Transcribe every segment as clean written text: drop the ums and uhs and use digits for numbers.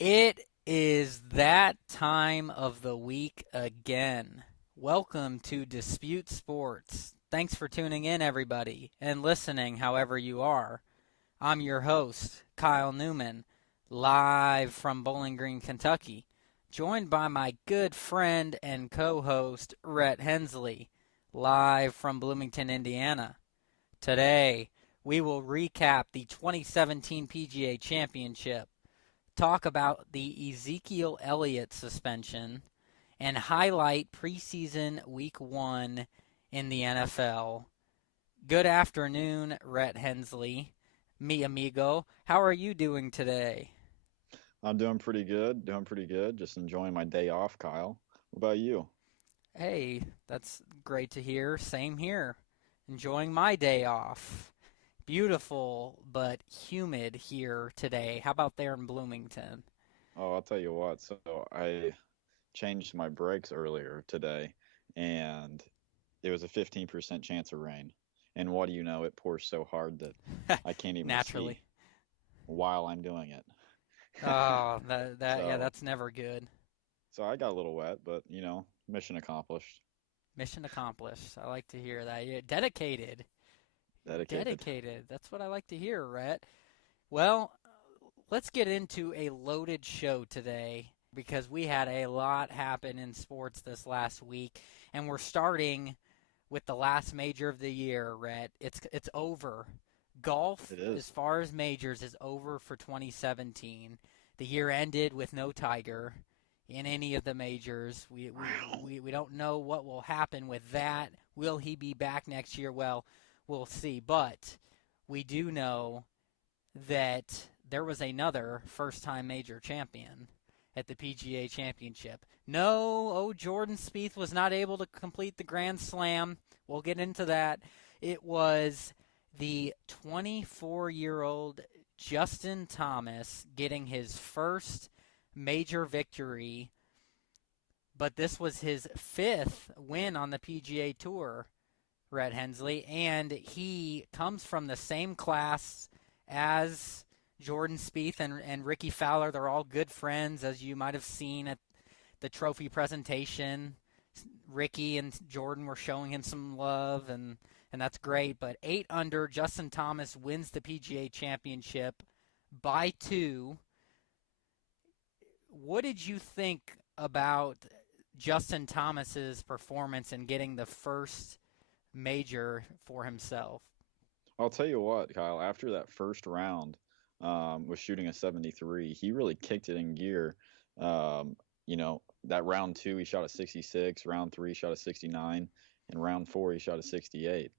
It is that time of the week again. Welcome to Dispute Sports. Thanks for tuning in, everybody, and listening however you are. I'm your host, Kyle Neumann, live from Bowling Green, Kentucky, joined by my good friend and co-host, Rhett Hensley, live from Bloomington, Indiana. Today, we will recap the 2017 PGA Championship, talk about the Ezekiel Elliott suspension, and highlight preseason week 1 in the NFL. Good afternoon, Rhett Hensley, mi amigo. How are you doing today? I'm doing pretty good, Just enjoying my day off, Kyle. What about you? Hey, that's great to hear. Same here. Enjoying my day off. Beautiful but humid here today. How about there in Bloomington? Oh, I'll tell you what. So I changed my brakes earlier today, and it was a 15% chance of rain. And what do you know? It pours so hard that I can't even see Naturally. while I'm doing it. Oh, yeah, So, that's never good. so I got a little wet, but mission accomplished. Mission accomplished. I like to hear that. Yeah, dedicated. Dedicated. Dedicated. That's what I like to hear, Rhett. Well, let's get into a loaded show today because we had a lot happen in sports this last week, and we're starting with the last major of the year, Rhett. It's over. Golf, It as is. far as majors, is over for 2017. The year ended with no Tiger in any of the majors. We, we, Wow. we don't know what will happen with that. Will he be back next year? Well, we'll see. But we do know that there was another first-time major champion at the PGA Championship. No, Jordan Spieth was not able to complete the Grand Slam. We'll get into that. It was the 24-year-old Justin Thomas getting his first major victory, but this was his fifth win on the PGA Tour, Rhett Hensley, and he comes from the same class as Jordan Spieth and Ricky Fowler. They're all good friends, as you might have seen at the trophy presentation. Ricky and Jordan were showing him some love, and that's great. But 8 under, Justin Thomas wins the PGA Championship by 2. What did you think about Justin Thomas's performance in getting the first major for himself? I'll tell you what, Kyle, after that first round, was shooting a 73, he really kicked it in gear. That round two, he shot a 66, round three, shot a 69, and round four, he shot a 68.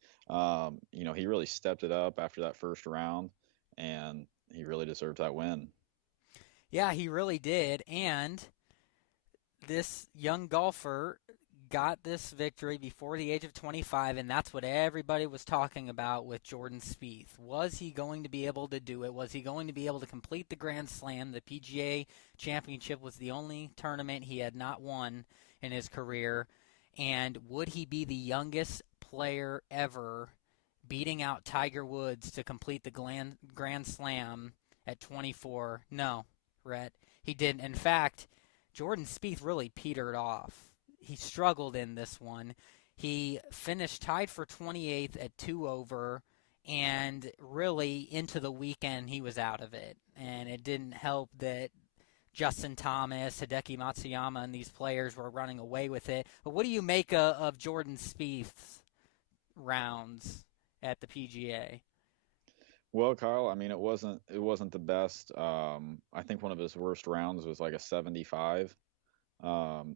He really stepped it up after that first round, and he really deserved that win. Yeah, he really did. And this young golfer got this victory before the age of 25, and that's what everybody was talking about with Jordan Spieth. Was he going to be able to do it? Was he going to be able to complete the Grand Slam? The PGA Championship was the only tournament he had not won in his career. And would he be the youngest player ever beating out Tiger Woods to complete the Grand Slam at 24? No, Rhett, he didn't. In fact, Jordan Spieth really petered off. He struggled in this one. He finished tied for 28th at 2 over, and really into the weekend he was out of it. And it didn't help that Justin Thomas, Hideki Matsuyama, and these players were running away with it. But what do you make of Jordan Spieth's rounds at the PGA? Well, Kyle, I mean, it wasn't the best. I think one of his worst rounds was like a 75 um,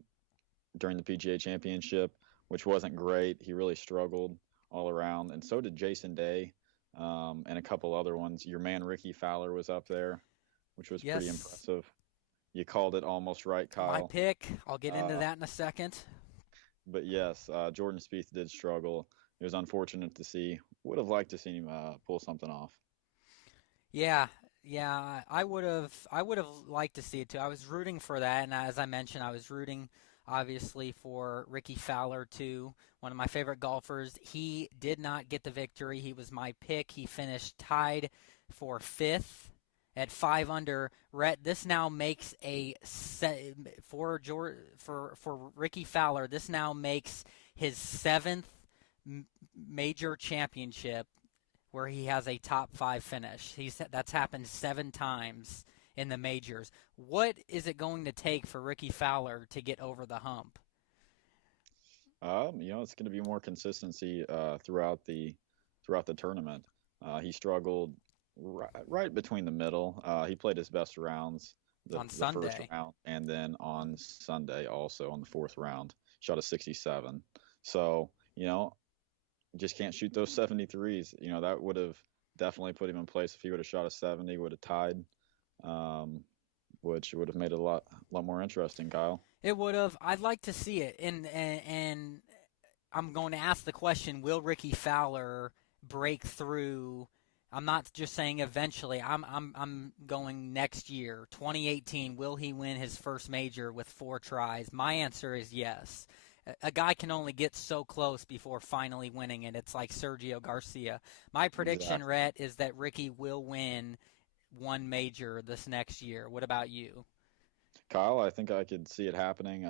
during the PGA Championship, which wasn't great. He really struggled all around, and so did Jason Day, and a couple other ones. Your man Ricky Fowler was up there, which was pretty Yes, impressive. You called it almost right, my Kyle. pick. I'll get into Uh, that in a second. but yes, Jordan Spieth did struggle. It was unfortunate to see. Would have liked to see him pull something off. Yeah, yeah, I would have liked to see it too. I was rooting for that, and as I mentioned, I was rooting obviously for Ricky Fowler too, one of my favorite golfers. He did not get the victory. He was my pick. He finished tied for fifth at 5 under. Rhett, this now makes for Ricky Fowler. This now makes his 7th major championship where he has a top 5 finish. That's happened 7 times in the majors. What is it going to take for Ricky Fowler to get over the hump? It's going to be more consistency throughout the tournament. He struggled right between the middle. He played his best rounds On the first Sunday. round, and then on Sunday also on the 4th round, shot a 67. So, just can't shoot those 73s. That would have definitely put him in place if he would have shot a 70, would have tied, which would have made it a lot more interesting, Kyle. It would have. I'd like to see it, and I'm going to ask the question: will Ricky Fowler break through? I'm not just saying eventually. I'm going next year, 2018. Will he win his first major with 4 tries? My answer is yes. A guy can only get so close before finally winning it. It's like Sergio Garcia. My prediction, Exactly. Rhett, is that Ricky will win 1 major this next year. What about you? Kyle, I think I could see it happening.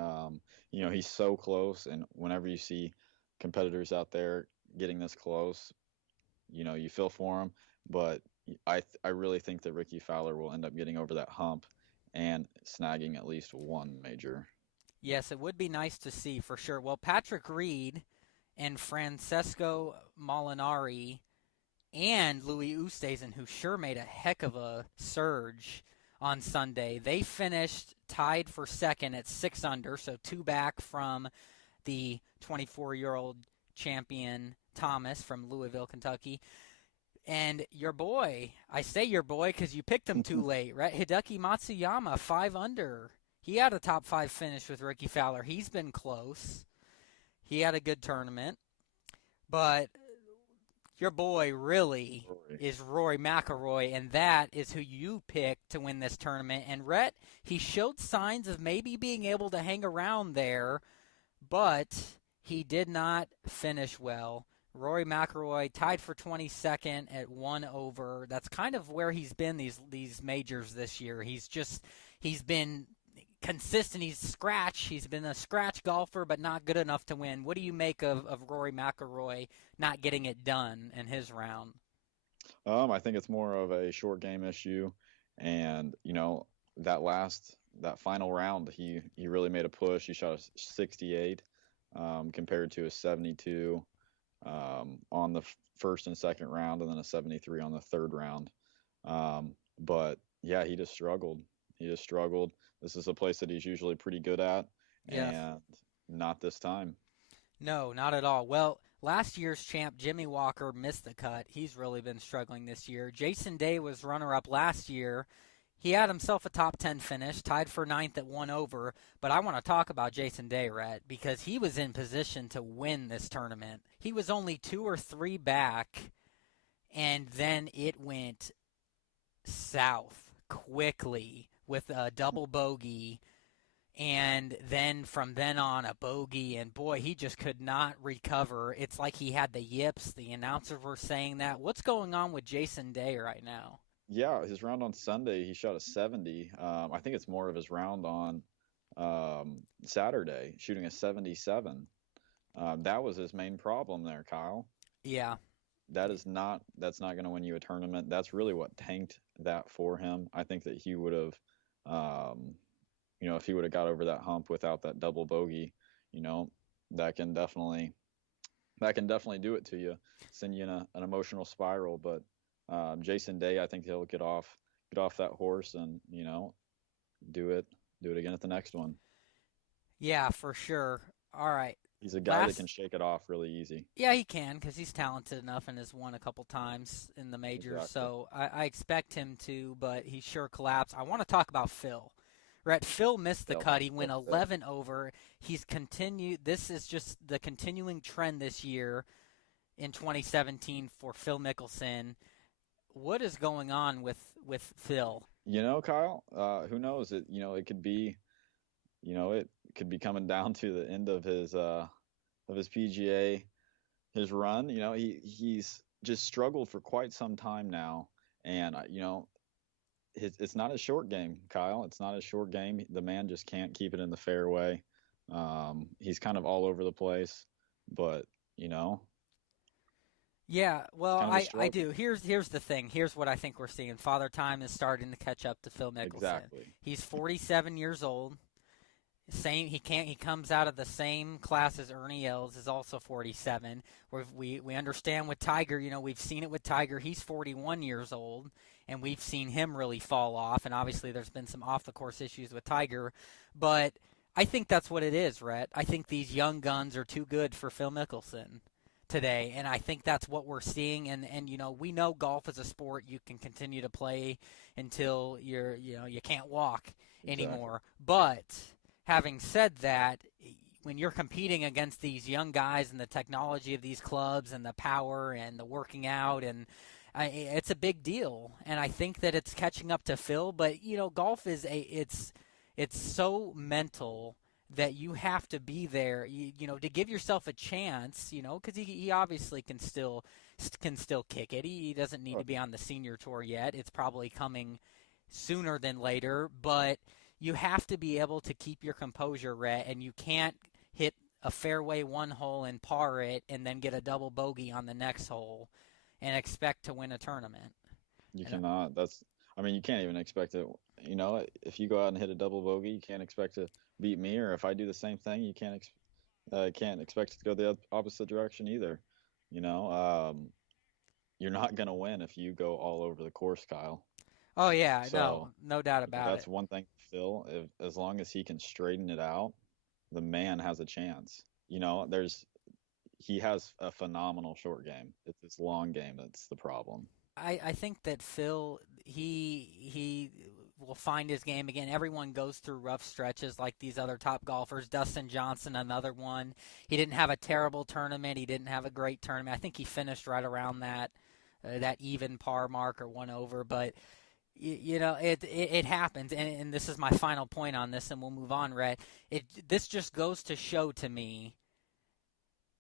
He's so close, and whenever you see competitors out there getting this close, you feel for him. But I really think that Ricky Fowler will end up getting over that hump and snagging at least 1 major. Yes, it would be nice to see for sure. Well, Patrick Reed and Francesco Molinari and Louis Oosthuizen, who sure made a heck of a surge on Sunday, they finished tied for second at 6 under, so 2 back from the 24-year-old champion Thomas from Louisville, Kentucky. And your boy, I say your boy because you picked him too late, right? Hideki Matsuyama, 5 under. He had a top 5 finish with Ricky Fowler. He's been close. He had a good tournament. But your boy really is Rory McIlroy, and that is who you picked to win this tournament. And Rhett, he showed signs of maybe being able to hang around there, but he did not finish well. Rory McIlroy tied for 22nd at 1 over. That's kind of where he's been these majors this year. He's been consistent. He's been a scratch golfer, but not good enough to win. What do you make of Rory McIlroy not getting it done in his round? I think it's more of a short game issue, and that final round, he really made a push. He shot a 68 compared to a 72 on the first and second round, and then a 73 on the 3rd round. But yeah, he just struggled. This is a place that he's usually pretty good at, Yes. and not this time. No, not at all. Well, last year's champ, Jimmy Walker, missed the cut. He's really been struggling this year. Jason Day was runner-up last year. He had himself a top 10 finish, tied for 9th at 1 over. But I want to talk about Jason Day, Rhett, because he was in position to win this tournament. He was only 2 or 3 back, and then it went south quickly with a double bogey, and then from then on a bogey, and boy, he just could not recover. It's like he had the yips. The announcers were saying that. What's going on with Jason Day right now? Yeah, his round on Sunday, he shot a 70. I think it's more of his round on Saturday, shooting a 77. That was his main problem there, Kyle. Yeah. That's not going to win you a tournament. That's really what tanked that for him. I think that he would have, if he would have got over that hump without that double bogey, that can definitely do it to you, send you in an emotional spiral. But Jason Day, I think he'll get off that horse and do it again at the next one. Yeah, for sure. All right. He's a guy that can shake it off really easy. Yeah, he can because he's talented enough and has won a couple times in the majors. Exactly. So I expect him to, but he sure collapsed. I want to talk about Phil. Right, Phil missed the cut. He went 11 over. He's continued. This is just the continuing trend this year in 2017 for Phil Mickelson. What is going on with Phil? Kyle, who knows? It could be, it could be coming down to the end of his PGA, his run. He's just struggled for quite some time now, and it's not a short game, Kyle. It's not a short game. The man just can't keep it in the fairway. He's kind of all over the place, but you know, Yeah, well, kind of a I struggle. do. Here's the thing. Here's what I think we're seeing. Father Time is starting to catch up to Phil Mickelson. Exactly. He's 47 years old. Same. He comes out of the same class as Ernie Els, is also 47. We understand with Tiger. We've seen it with Tiger. He's 41 years old, and we've seen him really fall off. And obviously, there's been some off the course issues with Tiger, but I think that's what it is, Rhett. I think these young guns are too good for Phil Mickelson today, and I think that's what we're seeing. And we know golf is a sport you can continue to play until you can't walk Exactly. anymore. But having said that, when you're competing against these young guys and the technology of these clubs and the power and the working out, and it's a big deal. And I think that it's catching up to Phil. But golf is it's so mental that you have to be there, to give yourself a chance, because he obviously can still kick it. He doesn't need Oh, to be on the senior tour yet. It's probably coming sooner than later, but you have to be able to keep your composure, Rhett, and you can't hit a fairway one hole and par it and then get a double bogey on the next hole and expect to win a tournament. you And cannot. I mean, you can't even expect it. If you go out and hit a double bogey, you can't expect to beat me. Or if I do the same thing, you can't expect it to go the opposite direction either. You know, you're not gonna win if you go all over the course, Kyle. oh yeah, So no doubt about that's it. one thing, Phil. As long as he can straighten it out, the man has a chance. He has a phenomenal short game. It's his long game that's the problem. I think that Phil he will find his game again. Everyone goes through rough stretches like these other top golfers. Dustin Johnson, another one. He didn't have a terrible tournament. He didn't have a great tournament. I think he finished right around that even par mark or one over. But it happens. And this is my final point on this, and we'll move on, Rhett. This just goes to show to me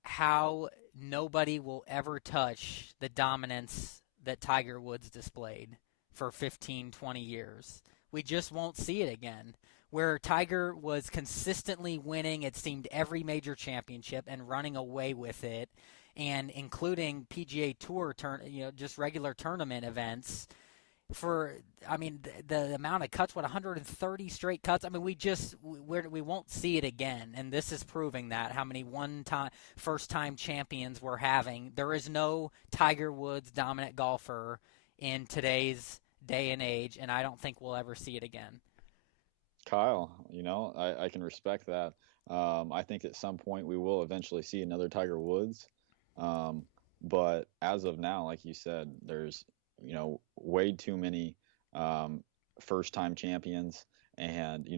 how nobody will ever touch the dominance that Tiger Woods displayed for 15, 20 years. We just won't see it again. Where Tiger was consistently winning, it seemed, every major championship and running away with it, and including PGA Tour, just regular tournament events for, I mean, the amount of cuts, 130 straight cuts. I mean, we won't see it again, and this is proving that how many first time champions we're having. There is no Tiger Woods dominant golfer in today's day and age, and I don't think we'll ever see it again. Kyle, I can respect that. I think at some point we will eventually see another Tiger Woods. Um, but as of now, like you said, there's, way too many first time champions. And,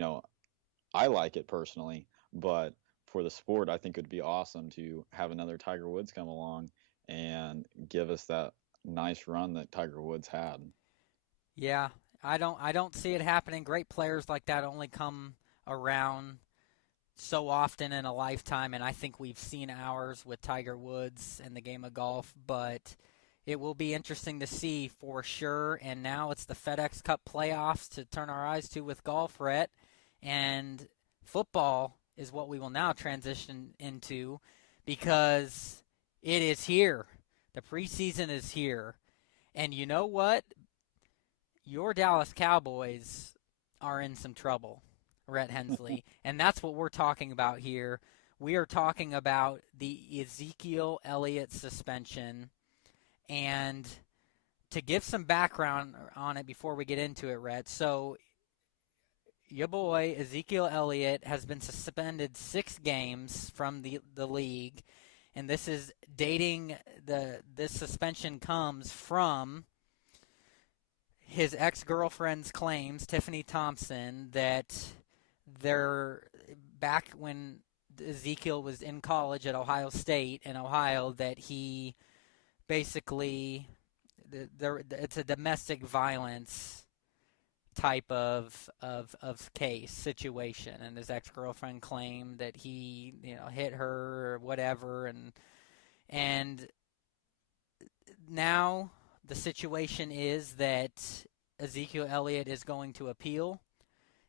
I like it personally, but for the sport, I think it'd be awesome to have another Tiger Woods come along and give us that nice run that Tiger Woods had. Yeah, I don't see it happening. Great players like that only come around so often in a lifetime, and I think we've seen ours with Tiger Woods and the game of golf, but it will be interesting to see for sure. And now it's the FedEx Cup playoffs to turn our eyes to with golf, Rhett, and football is what we will now transition into because it is here. The preseason is here. And you know what? Your Dallas Cowboys are in some trouble, Rhett Hensley. And that's what we're talking about here. We are talking about the Ezekiel Elliott suspension. And to give some background on it before we get into it, Rhett, so your boy Ezekiel Elliott has been suspended 6 games from the league. And this is dating this suspension comes from his ex-girlfriend's claims, Tiffany Thompson, that they're back when Ezekiel was in college at Ohio State in Ohio, that he basically it's a domestic violence type of case situation, and his ex-girlfriend claimed that he hit her or whatever, and now the situation is that Ezekiel Elliott is going to appeal,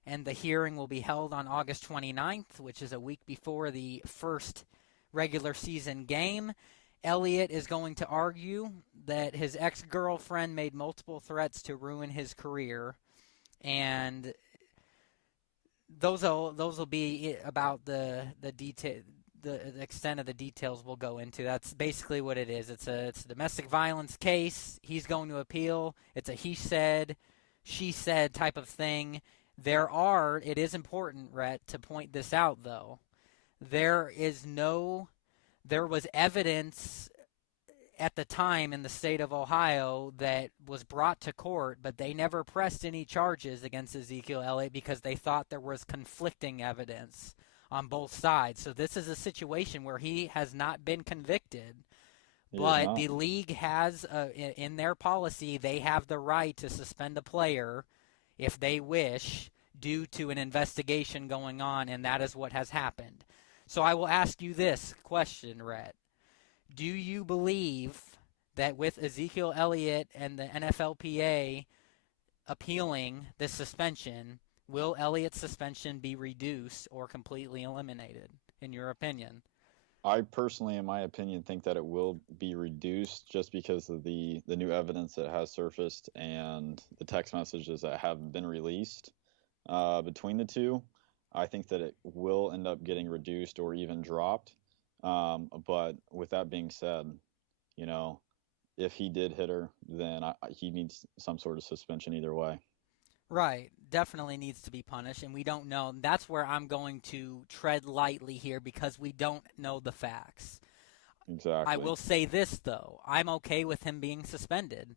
and the hearing will be held on August 29th, which is a week before the first regular season game. Elliott is going to argue that his ex-girlfriend made multiple threats to ruin his career, and those will be about the detail. The extent of the details we'll go into. That's basically what it is. It's a domestic violence case. He's going to appeal. It's a he said, she said type of thing. It is important, Rhett, to point this out, though. There was evidence at the time in the state of Ohio that was brought to court, but they never pressed any charges against Ezekiel Elliott because they thought there was conflicting evidence on both sides. So this is a situation where he has not been convicted, but the league has, in their policy, they have the right to suspend a player if they wish due to an investigation going on, and that is what has happened. So I will ask you this question, Rhett. Do you believe that with Ezekiel Elliott and the NFLPA appealing this suspension, will Elliott's suspension be reduced or completely eliminated, in your opinion? I personally, in my opinion, think that it will be reduced just because of the new evidence that has surfaced and the text messages that have been released between the two. I think that it will end up getting reduced or even dropped. But with that being said, if he did hit her, then he needs some sort of suspension either way. Right. Definitely needs to be punished, and we don't know. That's where I'm going to tread lightly here because we don't know the facts. Exactly. I will say this, though. I'm okay with him being suspended.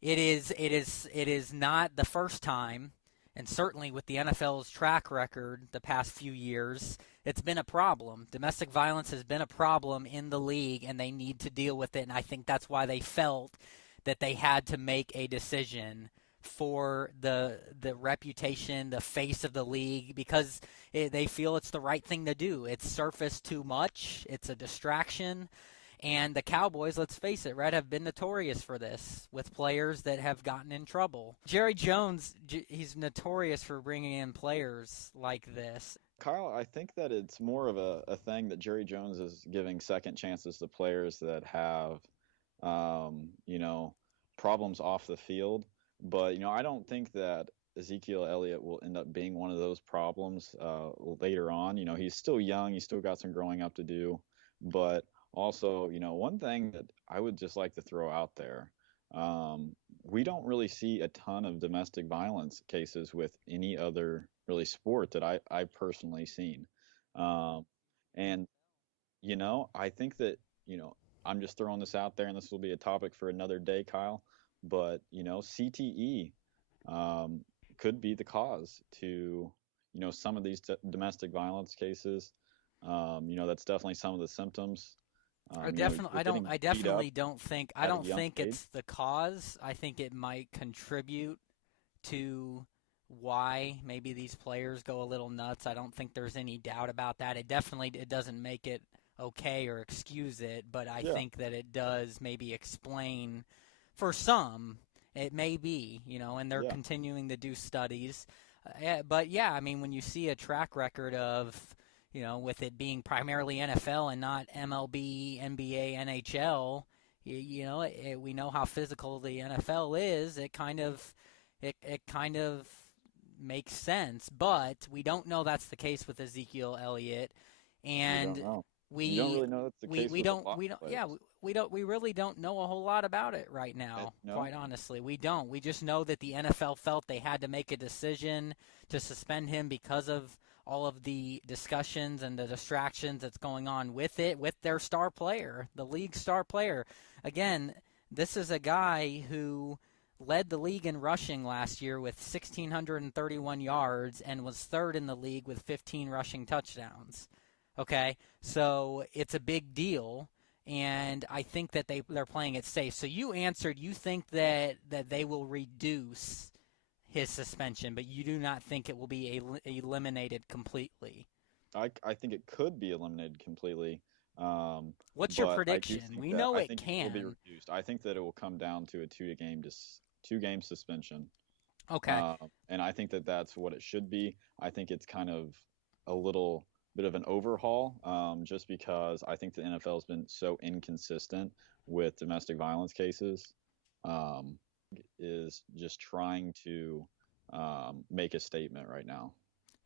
It is not the first time, and certainly with the NFL's track record the past few years, it's been a problem. Domestic violence has been a problem in the league, and they need to deal with it, and I think that's why they felt that they had to make a decision for the reputation, the face of the league, because they feel it's the right thing to do. It's surfaced too much. It's a distraction. And the Cowboys, let's face it, Rhett, have been notorious for this with players that have gotten in trouble. Jerry Jones, he's notorious for bringing in players like this. Kyle, I think that it's more of a thing that Jerry Jones is giving second chances to players that have, problems off the field. But, I don't think that Ezekiel Elliott will end up being one of those problems later on. He's still young. He's still got some growing up to do. But also, one thing that I would just like to throw out there, we don't really see a ton of domestic violence cases with any other really sport that I've personally seen. And, I think that, I'm just throwing this out there, and this will be a topic for another day, Kyle. But, CTE could be the cause to, some of these domestic violence cases. That's definitely some of the symptoms. I definitely don't think it's the cause. I think it might contribute to why maybe these players go a little nuts. I don't think there's any doubt about that. It doesn't make it okay or excuse it, but I think that it does maybe explain. For some, it may be, and they're continuing to do studies. But, yeah, I mean, when you see a track record of, with it being primarily NFL and not MLB, NBA, NHL, we know how physical the NFL is. It kind of makes sense. But we don't know that's the case with Ezekiel Elliott. And we don't really know that's the case. We really don't know a whole lot about it right now. Quite honestly, we don't. We just know that the NFL felt they had to make a decision to suspend him because of all of the discussions and the distractions that's going on with it, with their star player, the league's star player. Again, this is a guy who led the league in rushing last year with 1,631 yards and was third in the league with 15 rushing touchdowns. Okay, so it's a big deal, and I think that they're playing it safe. So you answered, you think that they will reduce his suspension, but you do not think it will be eliminated completely. I think it could be eliminated completely. What's your prediction? We know it can. It will be reduced. I think that it will come down to a two-game suspension. Okay. And I think that that's what it should be. I think it's kind of a little bit of an overhaul, just because I think the NFL has been so inconsistent with domestic violence cases. Um, is just trying to make a statement right now.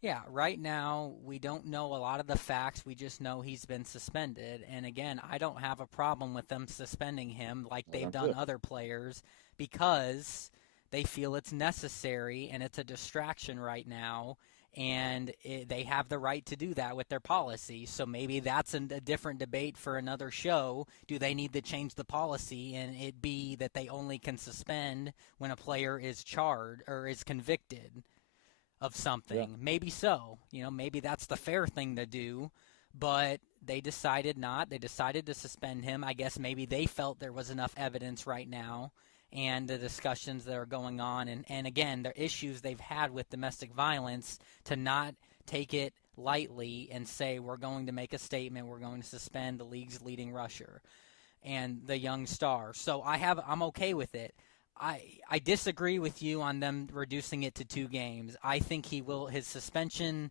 Yeah, right now we don't know a lot of the facts. We just know he's been suspended. And again, I don't have a problem with them suspending him like I they've don't done too. other players because they feel it's necessary and it's a distraction right now. And they have the right to do that with their policy. So maybe that's a different debate for another show. Do they need to change the policy and it be that they only can suspend when a player is charged or is convicted of Yeah. something? Maybe so. Maybe that's the fair thing to do, but they decided not. They decided to suspend him. I guess maybe they felt there was enough evidence right now and the discussions that are going on. And again, the issues they've had with domestic violence to not take it lightly and say, we're going to make a statement, we're going to suspend the league's leading rusher and the young star. So I'm okay with it. I disagree with you on them reducing it to 2 games. I think his suspension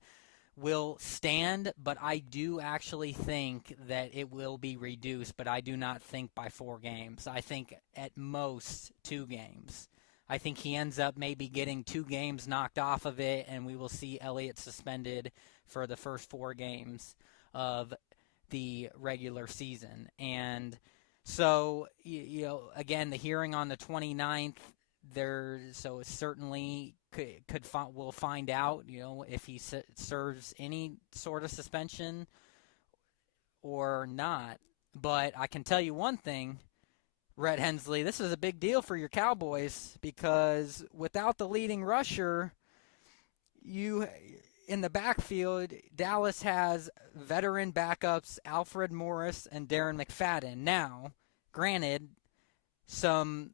will stand, but I do actually think that it will be reduced, but I do not think by 4 games. I think at most 2 games. I think he ends up maybe getting 2 games knocked off of it, and we will see Elliott suspended for the first 4 games of the regular season. And so, again, the hearing on the 29th, so it certainly we'll find out, if he serves any sort of suspension or not. But I can tell you one thing, Rhett Hensley, this is a big deal for your Cowboys because without the leading rusher, in the backfield, Dallas has veteran backups Alfred Morris and Darren McFadden. Now, granted, some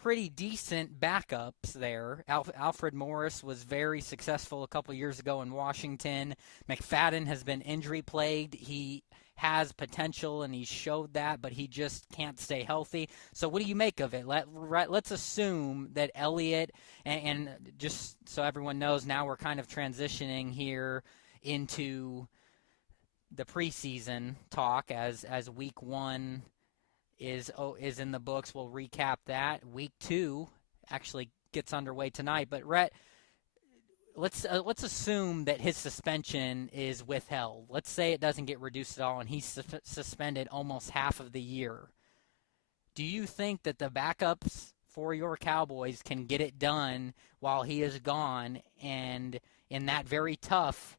pretty decent backups there. Alfred Morris was very successful a couple years ago in Washington. McFadden has been injury plagued. He has potential and he showed that, but he just can't stay healthy. So what do you make of it? Let's assume that Elliott, and just so everyone knows, now we're kind of transitioning here into the preseason talk as week 1 is in the books. We'll recap that. Week 2 actually gets underway tonight. But Rhett, let's assume that his suspension is withheld. Let's say it doesn't get reduced at all, and he's suspended almost half of the year. Do you think that the backups for your Cowboys can get it done while he is gone, and in that very tough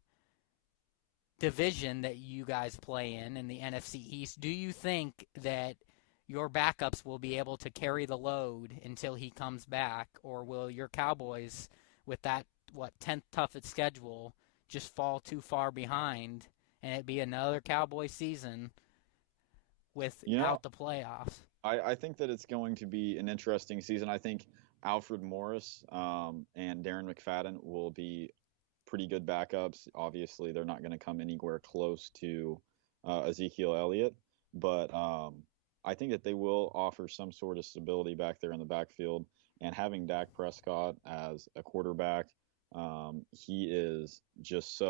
division that you guys play in the NFC East, do you think that your backups will be able to carry the load until he comes back, or will your Cowboys, with that 10th toughest schedule, just fall too far behind and it be another Cowboy season without the playoffs? I think that it's going to be an interesting season. I think Alfred Morris and Darren McFadden will be pretty good backups. Obviously, they're not going to come anywhere close to Ezekiel Elliott, but I think that they will offer some sort of stability back there in the backfield. And having Dak Prescott as a quarterback, he is just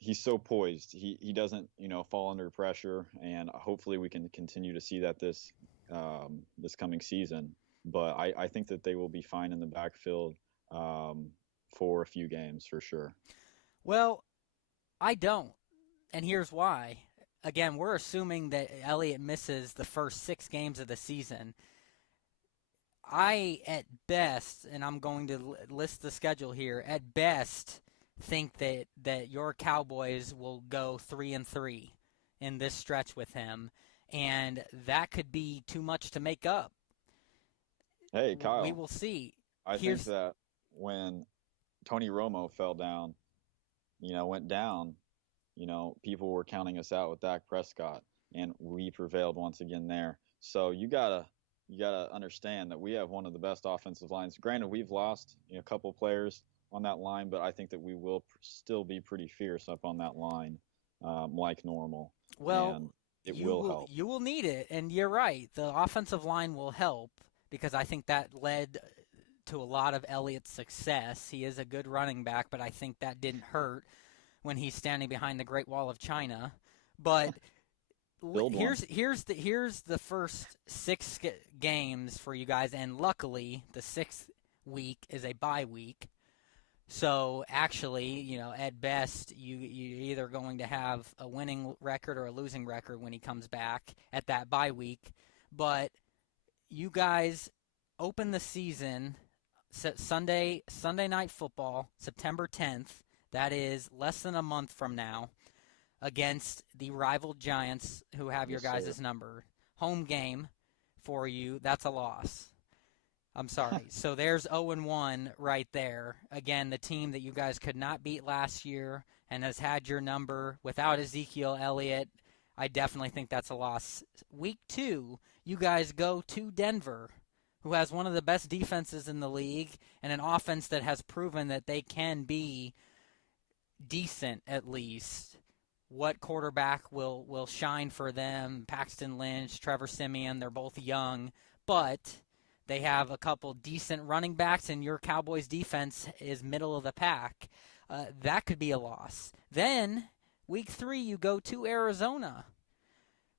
he's so poised. He doesn't fall under pressure, and hopefully we can continue to see that this coming season. But I think that they will be fine in the backfield for a few games for sure. Well, I don't, and here's why. Again, we're assuming that Elliott misses the first 6 games of the season. I, at best, and I'm going to list the schedule here, at best think that your Cowboys will go 3-3 in this stretch with him, and that could be too much to make up. Hey, Kyle. We will see. I think that when Tony Romo fell down, went down, people were counting us out with Dak Prescott, and we prevailed once again there. So you gotta understand that we have one of the best offensive lines. Granted, we've lost a couple players on that line, but I think that we will still be pretty fierce up on that line, like normal. Well, and it will help. You will need it, and you're right. The offensive line will help because I think that led to a lot of Elliott's success. He is a good running back, but I think that didn't hurt when he's standing behind the Great Wall of China. But here's the first 6 games for you guys, and luckily the 6th week is a bye week. So actually, at best, you're either going to have a winning record or a losing record when he comes back at that bye week. But you guys open the season Sunday Night Football, September 10th. That is less than a month from now, against the rival Giants, who have your guys' number. Home game for you, that's a loss. I'm sorry. So there's 0-1 right there. Again, the team that you guys could not beat last year and has had your number without Ezekiel Elliott. I definitely think that's a loss. Week 2, you guys go to Denver, who has one of the best defenses in the league and an offense that has proven that they can be decent at least. What quarterback will shine for them? Paxton Lynch, Trevor Siemian, they're both young, but they have a couple decent running backs, and your Cowboys defense is middle of the pack. That could be a loss. Then, week 3, you go to Arizona,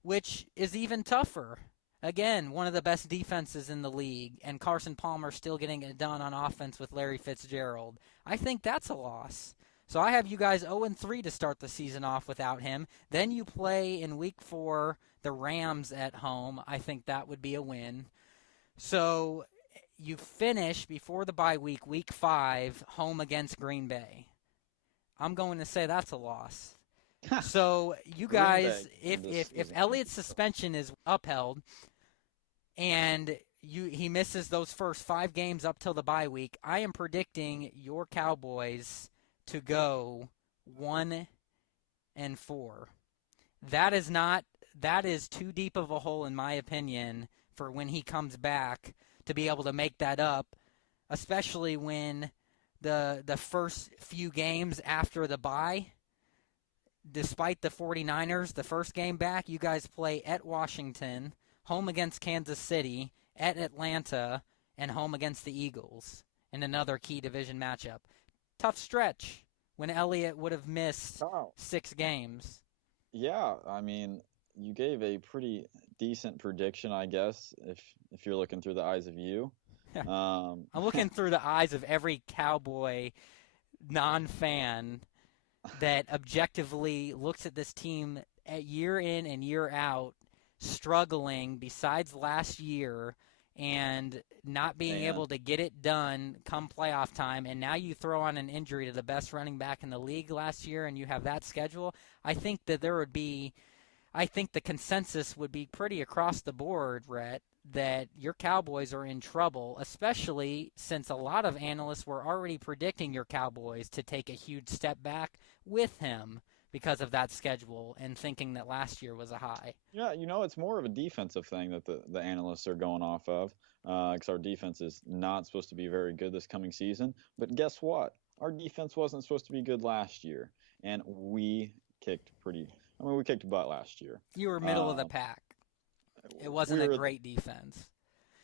which is even tougher. Again, one of the best defenses in the league, and Carson Palmer still getting it done on offense with Larry Fitzgerald. I think that's a loss. So I have you guys 0-3 to start the season off without him. Then you play in week 4 the Rams at home. I think that would be a win. So you finish before the bye week, week 5, home against Green Bay. I'm going to say that's a loss. So you guys, if Elliott's suspension is upheld and he misses those first 5 games up till the bye week, I am predicting your Cowboys to go 1-4. That is too deep of a hole, in my opinion, for when he comes back to be able to make that up, especially when the first few games after the bye, despite the 49ers, the first game back, you guys play at Washington, home against Kansas City, at Atlanta, and home against the Eagles in another key division matchup. Tough stretch when Elliott would have missed 6 games. Yeah, I mean, you gave a pretty decent prediction, I guess, if you're looking through the eyes of you. I'm looking through the eyes of every Cowboy non-fan that objectively looks at this team at year in and year out, struggling besides last year and not being able to get it done come playoff time, and now you throw on an injury to the best running back in the league last year and you have that schedule. I think that the consensus would be pretty across the board, Rhett, that your Cowboys are in trouble, especially since a lot of analysts were already predicting your Cowboys to take a huge step back with him because of that schedule and thinking that last year was a high. Yeah, it's more of a defensive thing that the analysts are going off of, because our defense is not supposed to be very good this coming season. But guess what? Our defense wasn't supposed to be good last year, and we kicked butt last year. You were middle of the pack. It wasn't a great defense.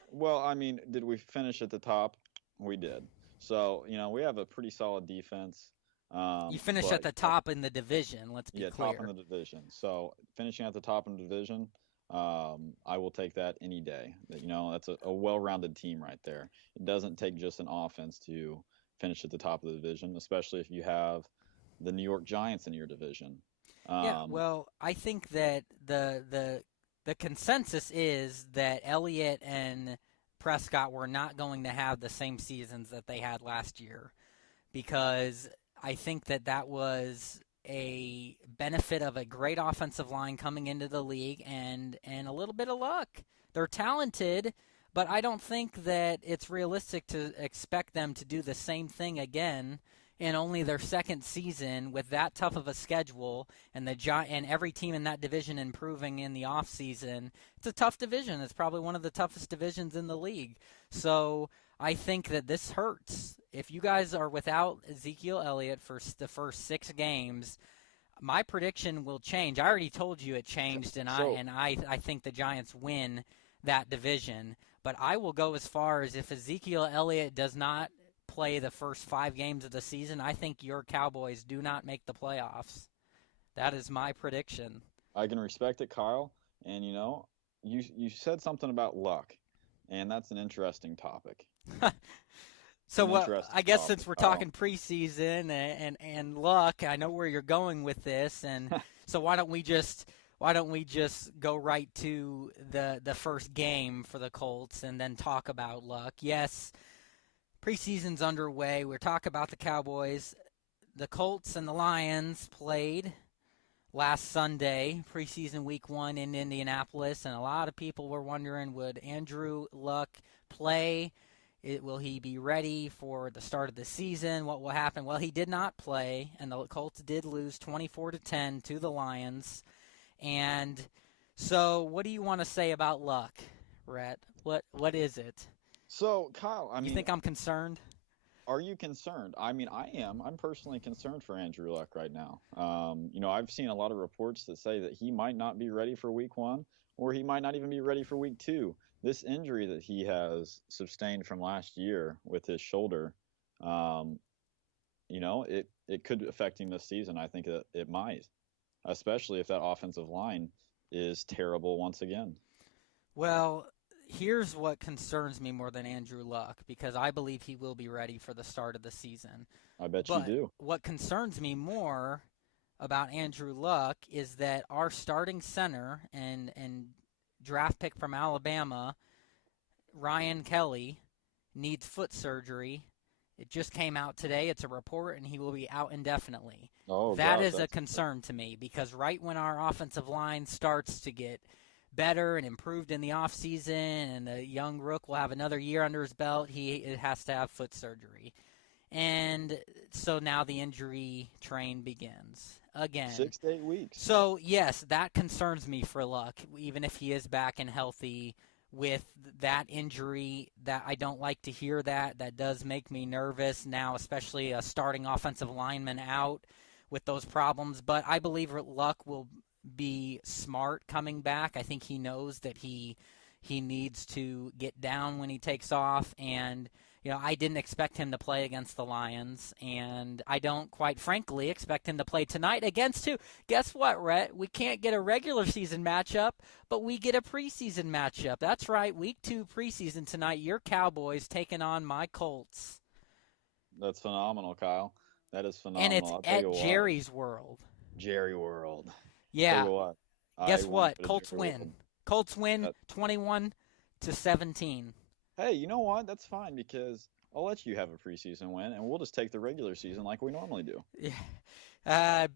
Well, I mean, did we finish at the top? We did. So, we have a pretty solid defense. You finished at the top in the division, let's be clear. Yeah, top in the division. So, finishing at the top in the division, I will take that any day. That's a well-rounded team right there. It doesn't take just an offense to finish at the top of the division, especially if you have the New York Giants in your division. Yeah, well, I think that the consensus is that Elliott and Prescott were not going to have the same seasons that they had last year, because I think that was a benefit of a great offensive line coming into the league and a little bit of luck. They're talented, but I don't think that it's realistic to expect them to do the same thing again in only their second season with that tough of a schedule and every team in that division improving in the offseason. It's a tough division. It's probably one of the toughest divisions in the league. So I think that this hurts. If you guys are without Ezekiel Elliott for the first 6 games, my prediction will change. I already told you it changed, and I think the Giants win that division. But I will go as far as if Ezekiel Elliott does not play the first 5 games of the season, I think your Cowboys do not make the playoffs. That is my prediction. I can respect it, Kyle. And you said something about luck, and that's an interesting topic. So I guess Topic, since we're Kyle. talking preseason and luck, I know where you're going with this, and so why don't we just go right to the first game for the Colts and then talk about luck? Yes, preseason's underway. We're talking about the Cowboys. The Colts and the Lions played last Sunday, preseason week 1 in Indianapolis, and a lot of people were wondering, would Andrew Luck play? Will he be ready for the start of the season? What will happen? Well, he did not play, and the Colts did lose 24-10 to the Lions. And so what do you want to say about Luck, Rhett? What is it? So, Kyle, You think I'm concerned? Are you concerned? I mean, I am. I'm personally concerned for Andrew Luck right now. I've seen a lot of reports that say that he might not be ready for week 1, or he might not even be ready for week 2. This injury that he has sustained from last year with his shoulder, it could affect him this season. I think it might, especially if that offensive line is terrible once again. Well, here's what concerns me more than Andrew Luck, because I believe he will be ready for the start of the season. I bet you do. What concerns me more about Andrew Luck is that our starting center and draft pick from Alabama, Ryan Kelly, needs foot surgery. It just came out today. It's a report, and he will be out indefinitely. That is a concern to me, because right when our offensive line starts to get better and improved in the offseason, and the young rook will have another year under his belt, it has to have foot surgery. And so now the injury train begins again. 6 to 8 weeks. So, yes, that concerns me for Luck, even if he is back and healthy. With that injury, that I don't like to hear that. That does make me nervous now, especially a starting offensive lineman out with those problems. But I believe Luck will be smart coming back. I think he knows that he needs to get down when he takes off, and I didn't expect him to play against the Lions, and I don't, quite frankly, expect him to play tonight against who? Guess what, Rhett? We can't get a regular season matchup, but we get a preseason matchup. That's right, week 2 preseason tonight. Your Cowboys taking on my Colts. That's phenomenal, Kyle. That is phenomenal. And it's at Jerry's World. Jerry World. Yeah. What? Guess what? Colts win. Colts win 21-17. Hey, you know what? That's fine, because I'll let you have a preseason win, and we'll just take the regular season like we normally do. Yeah, I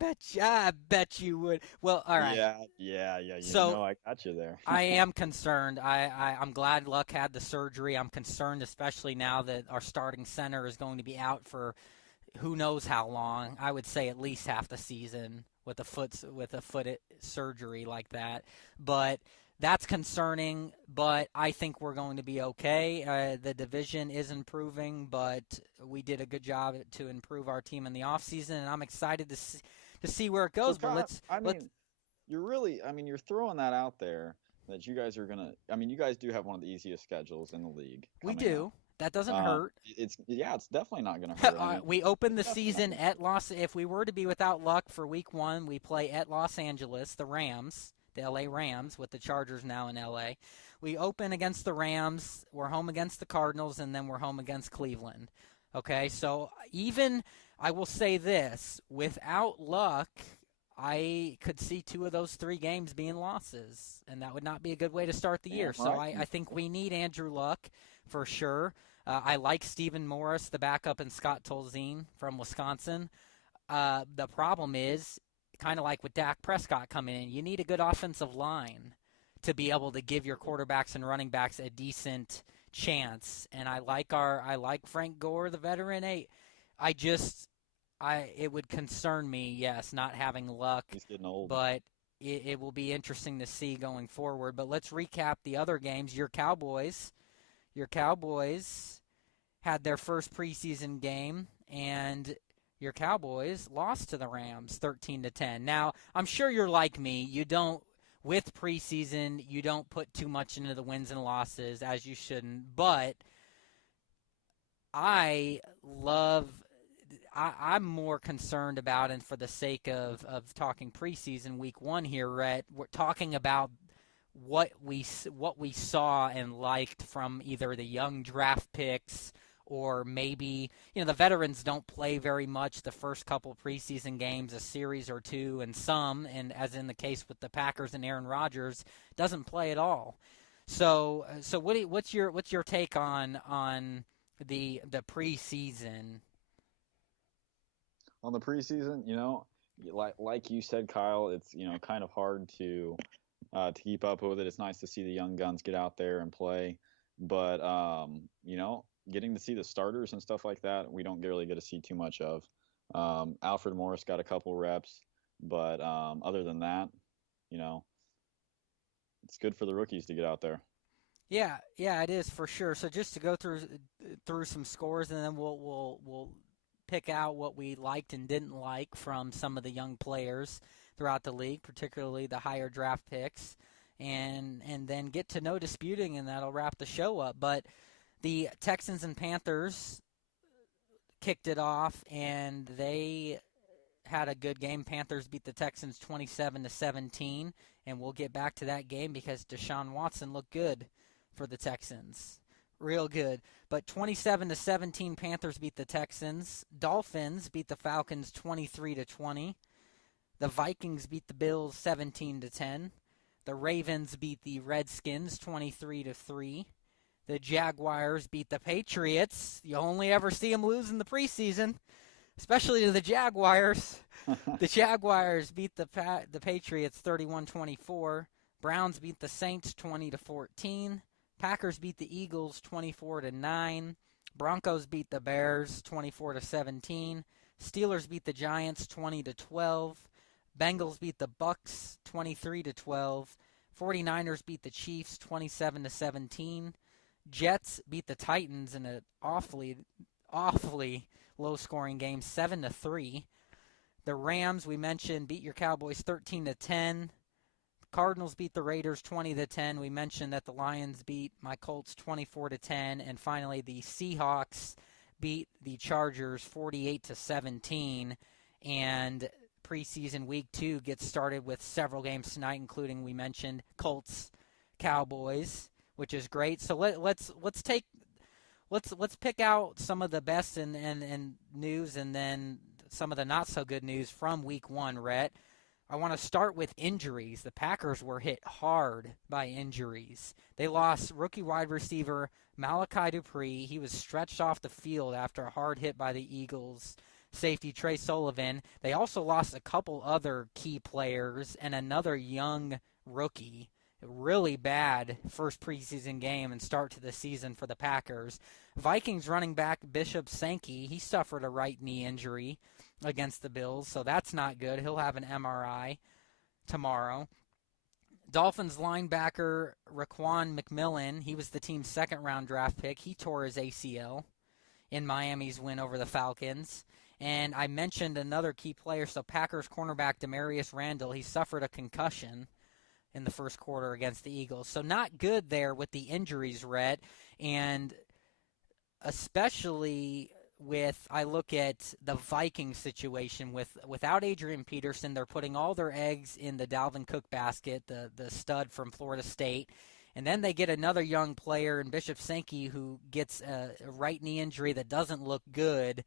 bet you would. Well, all right. Yeah. I got you there. I am concerned. I'm glad Luck had the surgery. I'm concerned, especially now that our starting center is going to be out for who knows how long. I would say at least half the season with a foot surgery like that. But that's concerning, but I think we're going to be okay. The division is improving, but we did a good job to improve our team in the offseason, and I'm excited to see where it goes. But you're throwing that out there that you guys are going to – you guys do have one of the easiest schedules in the league. We do. That doesn't hurt. It's definitely not going to hurt. We open the season at if we were to be without Luck for week 1, we play at Los Angeles, the Rams. The L.A. Rams, with the Chargers now in L.A. We open against the Rams, we're home against the Cardinals, and then we're home against Cleveland. Okay, so even, I will say this, without Luck, I could see 2 of those 3 games being losses, and that would not be a good way to start the year. So I think we need Andrew Luck for sure. I like Stephen Morris, the backup, and Scott Tolzien from Wisconsin. The problem is, kind of like with Dak Prescott coming in, you need a good offensive line to be able to give your quarterbacks and running backs a decent chance. And I like Frank Gore, the veteran. It would concern me, yes, not having Luck. He's getting old. But it will be interesting to see going forward. But let's recap the other games. Your Cowboys had their first preseason game, and your Cowboys lost to the Rams 13-10. Now, I'm sure you're like me. with preseason, you don't put too much into the wins and losses, as you shouldn't. But I'm more concerned about, and for the sake of talking preseason week 1 here, Rhett, we're talking about what we saw and liked from either the young draft picks or maybe, the veterans don't play very much the first couple preseason games, a series or two, and some, and as in the case with the Packers and Aaron Rodgers, doesn't play at all. So what's your take on the preseason? On the preseason, like you said, Kyle, it's kind of hard to keep up with it. It's nice to see the young guns get out there and play, but getting to see the starters and stuff like that, we don't really get to see too much of. Alfred Morris got a couple reps, but other than that, it's good for the rookies to get out there. Yeah, it is for sure. So just to go through some scores, and then we'll pick out what we liked and didn't like from some of the young players throughout the league, particularly the higher draft picks, and then get to no disputing, and that'll wrap the show up. But the Texans and Panthers kicked it off, and they had a good game. Panthers beat the Texans 27-17, and we'll get back to that game because Deshaun Watson looked good for the Texans. Real good. But 27-17, Panthers beat the Texans. Dolphins beat the Falcons 23-20. The Vikings beat the Bills 17-10. The Ravens beat the Redskins 23-3. The Jaguars beat the Patriots. You only ever see them lose in the preseason, especially to the Jaguars. The Jaguars beat the Patriots 31-24. Browns beat the Saints 20-14. Packers beat the Eagles 24-9. Broncos beat the Bears 24-17. Steelers beat the Giants 20-12. Bengals beat the Bucks 23-12. 49ers beat the Chiefs 27-17. Jets beat the Titans in an awfully low-scoring game, 7-3. The Rams, we mentioned, beat your Cowboys 13-10. Cardinals beat the Raiders 20-10. We mentioned that the Lions beat my Colts 24-10, and finally the Seahawks beat the Chargers 48-17. And preseason week 2 gets started with several games tonight, including, we mentioned, Colts, Cowboys, which is great. So let's pick out some of the best and news, and then some of the not so good news from week 1, Rhett. I want to start with injuries. The Packers were hit hard by injuries. They lost rookie wide receiver Malachi Dupree. He was stretched off the field after a hard hit by the Eagles safety Trey Sullivan. They also lost a couple other key players and another young rookie. Really bad first preseason game and start to the season for the Packers. Vikings running back Bishop Sankey, he suffered a right knee injury against the Bills, so that's not good. He'll have an MRI tomorrow. Dolphins linebacker Raquan McMillan, he was the team's second-round draft pick. He tore his ACL in Miami's win over the Falcons. And I mentioned another key player, so Packers cornerback Demarius Randall, he suffered a concussion in the first quarter against the Eagles. So not good there with the injuries, Rhett, and especially I look at the Vikings situation without Adrian Peterson. They're putting all their eggs in the Dalvin Cook basket, the stud from Florida State. And then they get another young player in Bishop Sankey who gets a right knee injury that doesn't look good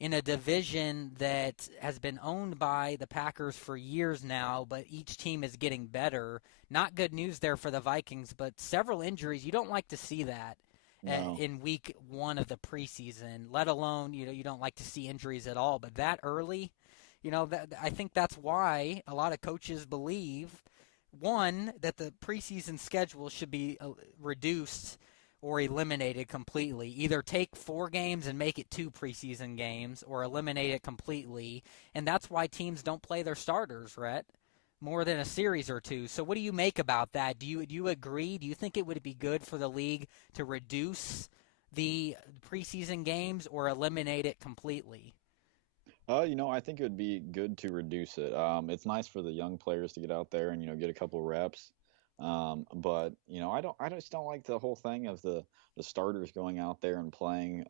in a division that has been owned by the Packers for years now, but each team is getting better. Not good news there for the Vikings, but several injuries. You don't like to see that. No. In week 1 of the preseason, let alone, you don't like to see injuries at all. But that early, I think that's why a lot of coaches believe, one, that the preseason schedule should be reduced or eliminated completely. Either take 4 games and make it 2 preseason games, or eliminate it completely. And that's why teams don't play their starters, Rhett, more than a series or 2. So what do you make about that? Do you agree? Do you think it would be good for the league to reduce the preseason games or eliminate it completely? I think it would be good to reduce it. It's nice for the young players to get out there and, get a couple reps. But I just don't like the whole thing of the starters going out there and playing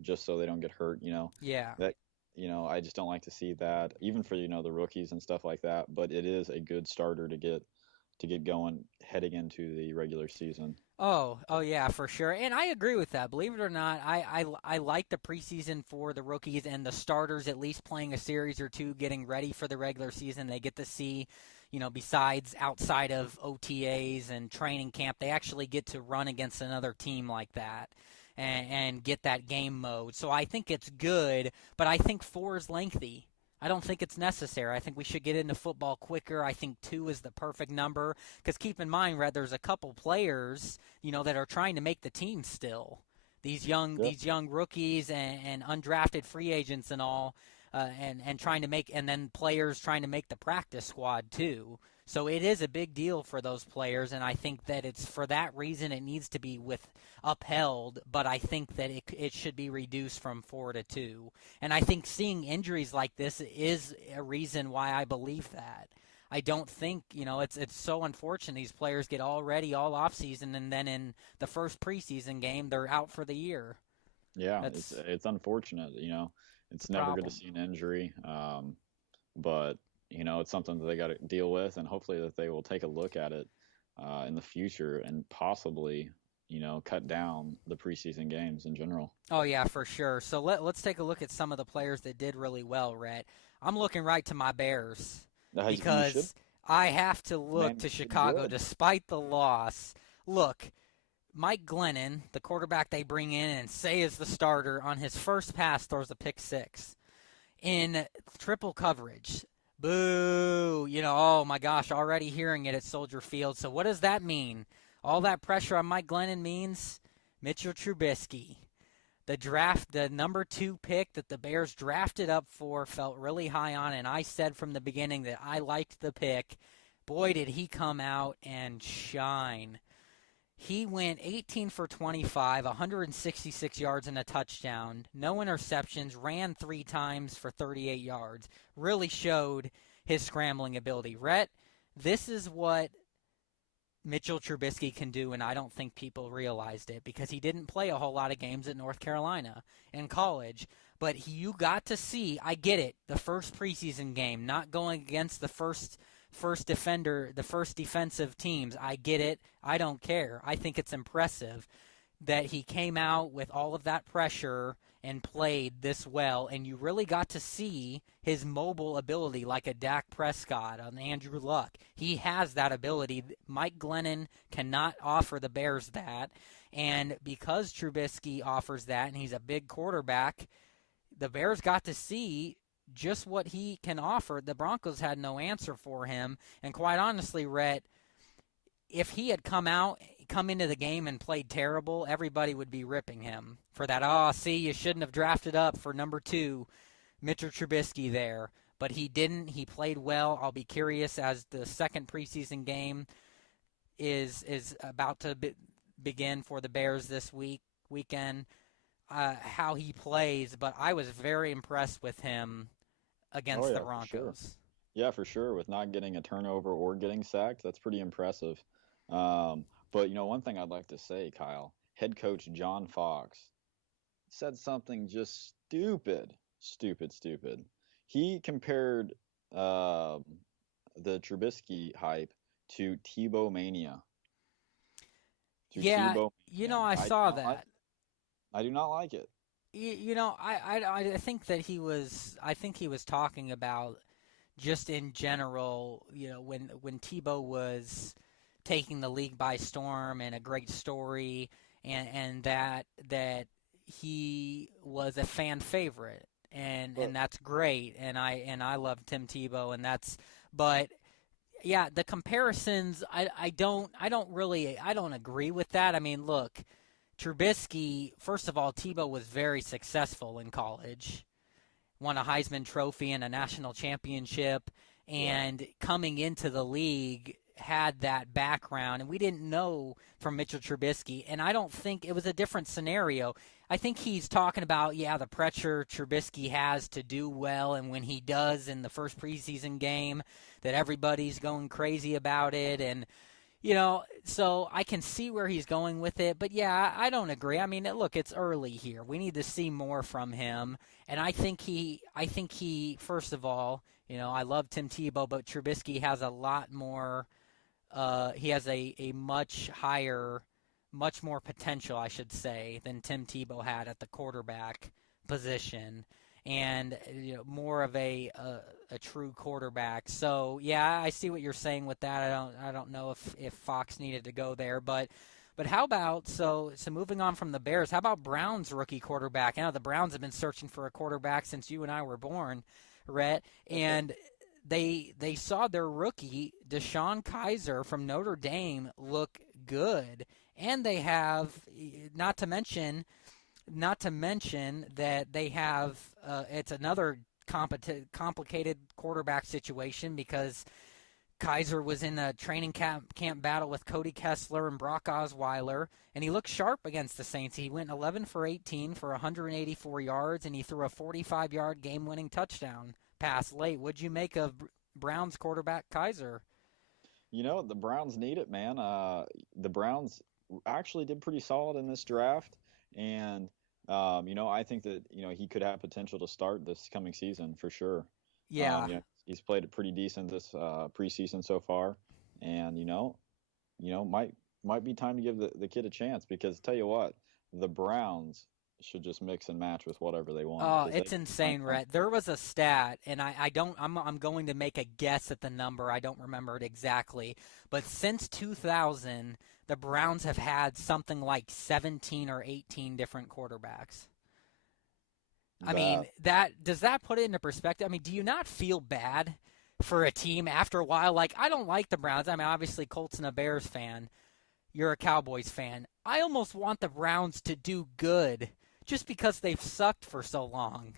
just so they don't get hurt. Yeah. That I just don't like to see that, even for the rookies and stuff like that. But it is a good starter to get going heading into the regular season. Oh yeah, for sure. And I agree with that. Believe it or not, I like the preseason for the rookies and the starters at least playing a series or two, getting ready for the regular season. They get to see, besides outside of OTAs and training camp, they actually get to run against another team like that and get that game mode. So I think it's good, but I think 4 is lengthy. I don't think it's necessary. I think we should get into football quicker. I think 2 is the perfect number. Because keep in mind, Rhett, there's a couple players, that are trying to make the team still. Yep. These young rookies and undrafted free agents and all, and trying to make, and then players trying to make the practice squad too. So it is a big deal for those players, and I think that it's for that reason it needs to be upheld. But I think that it should be reduced from 4 to 2. And I think seeing injuries like this is a reason why I believe that. I don't think, it's so unfortunate these players get all ready all off season, and then in the first preseason game they're out for the year. Yeah, That's it's unfortunate. It's the never good to problem. see an injury. But it's something that they got to deal with, and hopefully that they will take a look at it in the future and possibly, cut down the preseason games in general. Oh yeah, for sure. So let's take a look at some of the players that did really well, Rhett. I'm looking right to my Bears You should, because I have to look man. to You did Chicago good. despite the loss. Look, Mike Glennon, the quarterback they bring in and say is the starter, on his first pass throws a pick six in triple coverage. Boo! Oh my gosh, already hearing it at Soldier Field. So what does that mean? All that pressure on Mike Glennon means Mitchell Trubisky. The number 2 pick that the Bears drafted up for, felt really high on, and I said from the beginning that I liked the pick. Boy, did he come out and shine. He went 18 for 25, 166 yards and a touchdown, no interceptions, ran 3 times for 38 yards. Really showed his scrambling ability. Rhett, this is what Mitchell Trubisky can do, and I don't think people realized it because he didn't play a whole lot of games at North Carolina in college. But you got to see, I get it, the first preseason game, not going against the first defender, the first defensive teams. I get it. I don't care. I think it's impressive that he came out with all of that pressure and played this well, and you really got to see his mobile ability like a Dak Prescott, an Andrew Luck. He has that ability. Mike Glennon cannot offer the Bears that, and because Trubisky offers that and he's a big quarterback, the Bears got to see just what he can offer. The Broncos had no answer for him, and quite honestly, Rhett, if he had come into the game and played terrible, everybody would be ripping him for that. Oh, see, you shouldn't have drafted up for number 2, Mitchell Trubisky there. But he didn't. He played well. I'll be curious as the second preseason game is about to begin for the Bears this weekend, how he plays. But I was very impressed with him Oh against the yeah, for sure. Broncos. Yeah, for sure. With not getting a turnover or getting sacked, that's pretty impressive. But one thing I'd like to say, Kyle, head coach John Fox said something just stupid, stupid, stupid. He compared uh, the Trubisky hype to Tebow mania. To Yeah, Tebow mania. I I do saw not like. that. I do not like it. I think that I think he was talking about just in general, when Tebow was taking the league by storm and a great story, and that he was a fan favorite, But and that's great, and I love Tim Tebow, and that's, but yeah, the comparisons, I don't agree with that. I mean, look, Trubisky, first of all, Tebow was very successful in college, won a Heisman Trophy and a national championship, yeah, and coming into the league, had that background, and we didn't know from Mitchell Trubisky, and I don't think it was a different scenario. I think he's talking about, the pressure Trubisky has to do well, and when he does in the first preseason game, that everybody's going crazy about it, and so I can see where he's going with it. But, I don't agree. I mean, look, it's early here. We need to see more from him. And I think he first of all, I love Tim Tebow, but Trubisky has a lot more, he has a much higher, much more potential, I should say, than Tim Tebow had at the quarterback position. And more of a true quarterback. So I see what you're saying with that. I don't know if Fox needed to go there, but how about so moving on from the Bears? How about Browns rookie quarterback? I know the Browns have been searching for a quarterback since you and I were born, Rhett, and they saw their rookie Deshaun Kaiser from Notre Dame look good, and they have not to mention that they have it's another complicated quarterback situation because Kaiser was in a training camp battle with Cody Kessler and Brock Osweiler, and he looked sharp against the Saints. He went 11 for 18 for 184 yards, and he threw a 45-yard game-winning touchdown pass late. What'd you make of Browns quarterback Kaiser? The Browns need it, man. The Browns actually did pretty solid in this draft, and I think that he could have potential to start this coming season for sure. Yeah. He's played it pretty decent this preseason so far, and might be time to give the kid a chance because tell you what, the Browns should just mix and match with whatever they want. Oh, it's insane, Rhett. There was a stat, and I'm going to make a guess at the number. I don't remember it exactly, but since 2000, the Browns have had something like 17 or 18 different quarterbacks. I mean, does that put it into perspective? I mean, do you not feel bad for a team after a while? Like, I don't like the Browns. I mean, obviously, Colt's and a Bears fan. You're a Cowboys fan. I almost want the Browns to do good just because they've sucked for so long.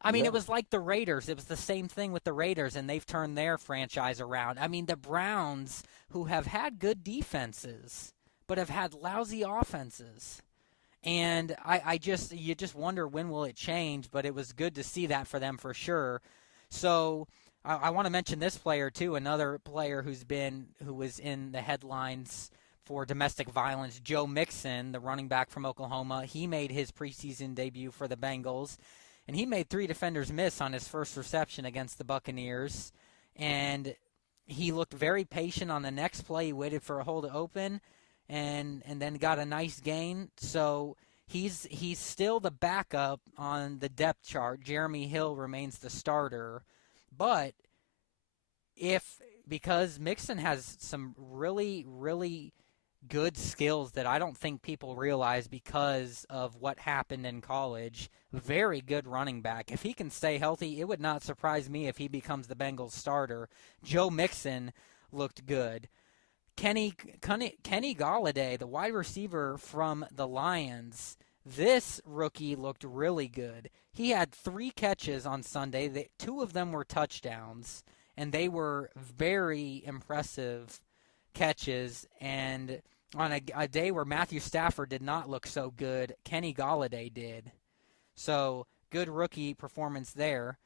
I mean, It was like the Raiders. It was the same thing with the Raiders, and they've turned their franchise around. I mean, the Browns, who have had good defenses, but have had lousy offenses. And you just wonder when will it change, but it was good to see that for them for sure. So I want to mention this player too, another player who was in the headlines for domestic violence, Joe Mixon, the running back from Oklahoma. He made his preseason debut for the Bengals, and he made 3 defenders miss on his first reception against the Buccaneers. And he looked very patient on the next play. He waited for a hole to open. And then got a nice gain. So he's still the backup on the depth chart. Jeremy Hill remains the starter. But because Mixon has some really, really good skills that I don't think people realize because of what happened in college, very good running back. If he can stay healthy, it would not surprise me if he becomes the Bengals starter. Joe Mixon looked good. Kenny Golladay, the wide receiver from the Lions, this rookie looked really good. He had 3 catches on Sunday. 2 of them were touchdowns, and they were very impressive catches. And on a day where Matthew Stafford did not look so good, Kenny Golladay did. So good rookie performance there.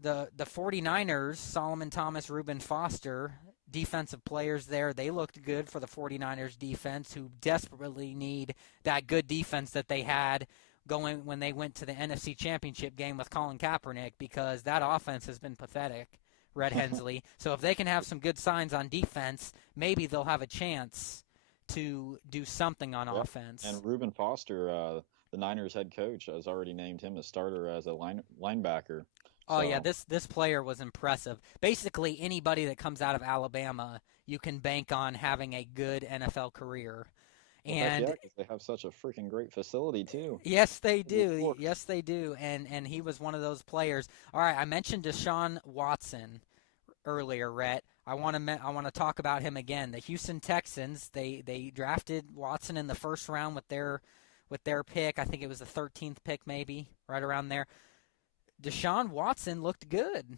The 49ers, Solomon Thomas, Reuben Foster, defensive players there. They looked good for the 49ers defense, who desperately need that good defense that they had going when they went to the NFC Championship game with Colin Kaepernick, because that offense has been pathetic, Rhett Hensley. So if they can have some good signs on defense, maybe they'll have a chance to do something on offense. And Reuben Foster, the Niners head coach, has already named him a starter as a linebacker. Oh, yeah, this player was impressive. Basically, anybody that comes out of Alabama, you can bank on having a good NFL career. And well, 'cause they have such a freaking great facility, too. Yes, they do. Yes, they do. And he was one of those players. All right, I mentioned Deshaun Watson earlier, Rhett. I want to talk about him again. The Houston Texans, they drafted Watson in the first round with their pick. I think it was the 13th pick, maybe, right around there. Deshaun Watson looked good.